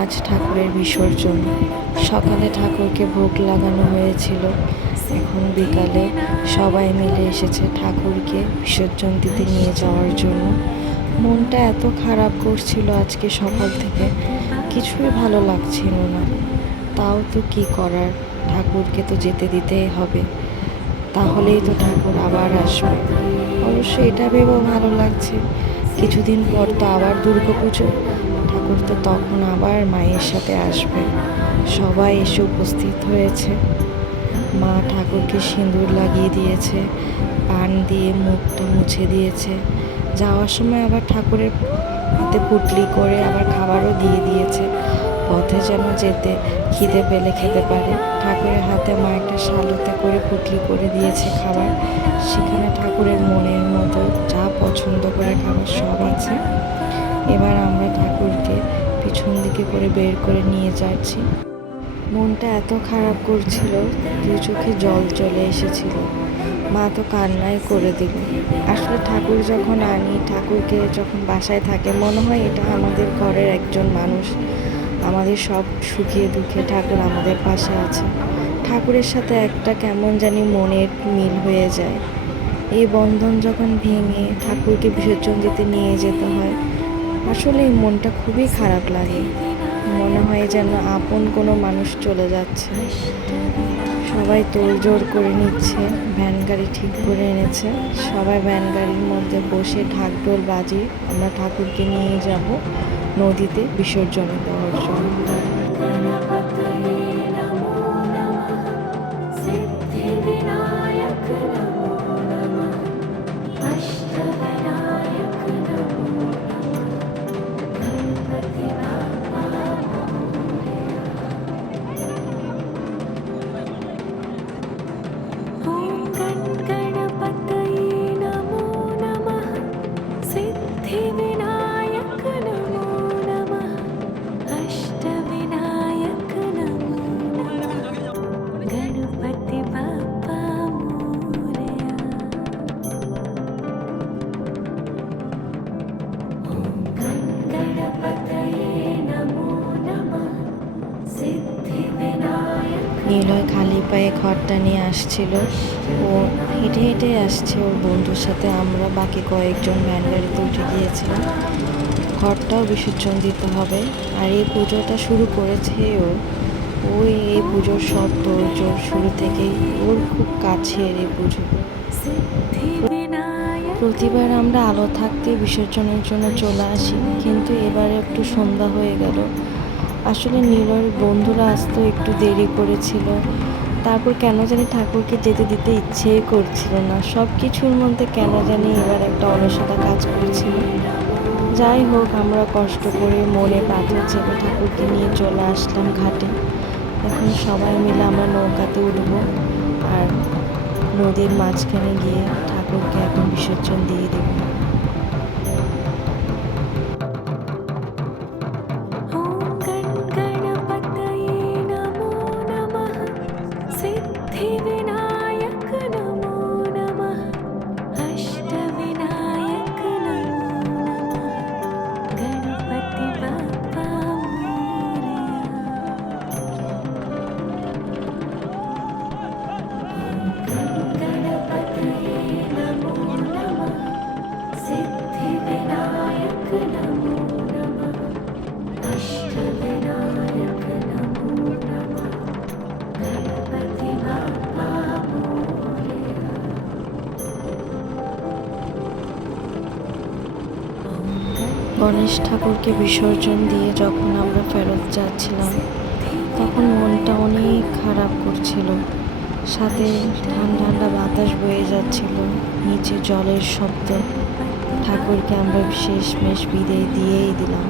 আজ ঠাকুরের বিসর্জন। সকালে ঠাকুরকে ভোগ লাগানো হয়েছিল, এখন বিকালে সবাই মিলে এসেছে ঠাকুরকে বিসর্জন দিতে নিয়ে যাওয়ার জন্য। মনটা এত খারাপ করছিল আজকে সকাল থেকে, কিছুই ভালো লাগছিল না। তাও তো কি করার, ঠাকুরকে তো যেতে দিতেই হবে, তাহলেই তো ঠাকুর আবার আসবে। অবশ্য এটা ভেবেও ভালো লাগছে, কিছুদিন পর তো আবার দুর্গাপুজো, ঠাকুর তো তখন আবার মায়ের সাথে আসবে। সবাই এসে উপস্থিত হয়েছে। মা ঠাকুরকে সিঁদুর লাগিয়ে দিয়েছে, পান দিয়ে মুখটা মুছে দিয়েছে। যাওয়ার সময় আবার ঠাকুরের হাতে পুটলি করে আবার খাবারও দিয়ে দিয়েছে, পথে যেন যেতে খিদে পেলে খেতে পারে। ঠাকুরের হাতে মা একটা শালুতে করে পুটলি করে দিয়েছে খাবার, সেখানে ঠাকুরের মনের মতো যা পছন্দ করে খাবার সব আছে। এবার আমরা ঠাকুরকে পিছন দিকে করে বের করে নিয়ে যাচ্ছি। মনটা এত খারাপ করছিল, দুই চোখে জল চলে এসেছিল। মা তো কান্নাই করে দিল। আসলে ঠাকুর যখন আনি, ঠাকুরকে যখন বাসায় থাকে, মনে হয় এটা আমাদের ঘরের একজন মানুষ। আমাদের সব সুখে দুঃখে ঠাকুর আমাদের পাশে আছে। ঠাকুরের সাথে একটা কেমন জানি মনের মিল হয়ে যায়। এই বন্ধন যখন ভেঙে ঠাকুরকে বিসর্জন দিতে নিয়ে যেতে হয়, আসলে এই মনটা খুবই খারাপ লাগে। মনে হয় যেন আপন কোনো মানুষ চলে যাচ্ছে। সবাই তোড়জোড় করে নিচ্ছে, ভ্যান গাড়ি ঠিক করে এনেছে। সবাই ভ্যান গাড়ির মধ্যে বসে ঢাকঢোল বাজিয়ে আমরা ঠাকুরকে নিয়ে যাব নদীতে বিসর্জনে দেওয়ার জন্য। নীলয় খালি পায়ে ঘরটা নিয়ে আসছিল। ও হেঁটে হেঁটে আসছে ওর বন্ধুর সাথে, আমরা বাকি কয়েকজন ভ্যান গাড়িতে উঠে গিয়েছিলাম। ঘরটাও বিসর্জন দিতে হবে, আর এই পুজোটা শুরু করেছে ওই এই পুজোর সব তোড়জোড় শুরু থেকেই ওর খুব কাছের এই পুজো। প্রতিবার আমরা আলো থাকতে বিসর্জনের জন্য চলে আসি, কিন্তু এবারে একটু সন্ধ্যা হয়ে গেল। আসলে নীলয়ের বন্ধুরা আসতে একটু দেরি করেছিল। তারপর কেন জানি ঠাকুরকে যেতে দিতে ইচ্ছেই করছিল না। সব কিছুর মধ্যে কেন জানি এবার একটা অলসতা কাজ করছিল। যাই হোক, আমরা কষ্ট করে মনে পাথর চেপে ঠাকুরকে নিয়ে চলে আসলাম ঘাটে। এখন সবাই মিলে আমরা নৌকাতে উঠব, আর নদীর মাঝখানে গিয়ে ঠাকুরকে এখন বিসর্জন দিয়ে দেব। গণেশ ঠাকুরকে বিসর্জন দিয়ে যখন আমরা ফেরত যাচ্ছিলাম, তখন মনটা অনেক খারাপ করছিল। সাথে ঠান্ডা ঠান্ডা বাতাস বয়ে যাচ্ছিল, নিচে জলের শব্দ। ঠাকুরকে আমরা শেষমেশ বিদায় দিয়েই দিলাম।